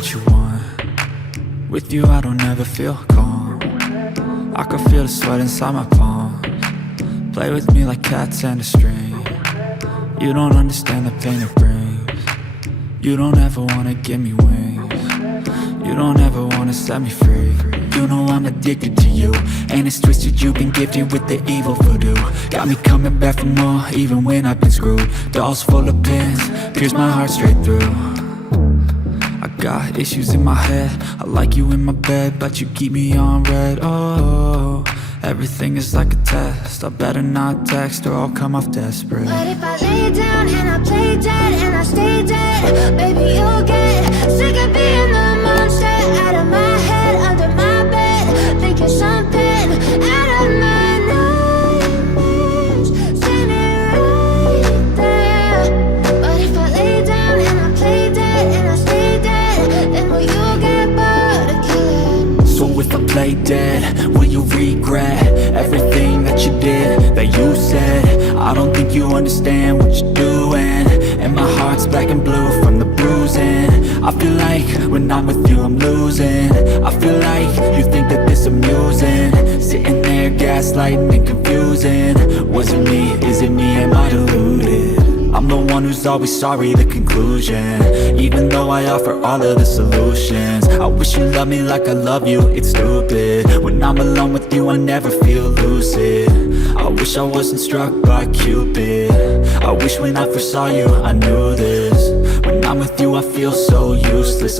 what you want. With you I don't ever feel calm. I can feel the sweat inside my palms. Play with me like cats and a string. You don't understand the pain it brings. You don't ever wanna give me wings. You don't ever wanna set me free. You know I'm addicted to you, and it's twisted, you've been gifted with the evil voodoo. Got me coming back for more, even when I've been screwed. Dolls full of pins, pierce my heart straight through. I got issues in my head, I like you in my bed, but you keep me on red. Oh, everything is like a test, I better not text or I'll come off desperate. But if I lay down and I play dead and I stay dead, baby you'll get sick of being the monster out of my head, under my bed, thinking something out of my nightmares, standing right there. But if I lay down and I play dead and I stay dead, then will you get bored of killing? So if I play dead, will you regret everything that you did, that you said? I don't think you understand what you're doing, and my heart's black and blue from the bruising. I feel like when I'm with you I'm losing. I feel like you think that this amusing, sitting there gaslighting and confusing. Was it me? Is it me? Am I deluded? I'm the one who's always sorry, the conclusion. Even though I offer all of the solutions, I wish you loved me like I love you, it's stupid. When I'm alone with you I never feel lucid. I wish I wasn't struck by Cupid. I wish when I first saw you I knew this. When I'm with you I feel so useless.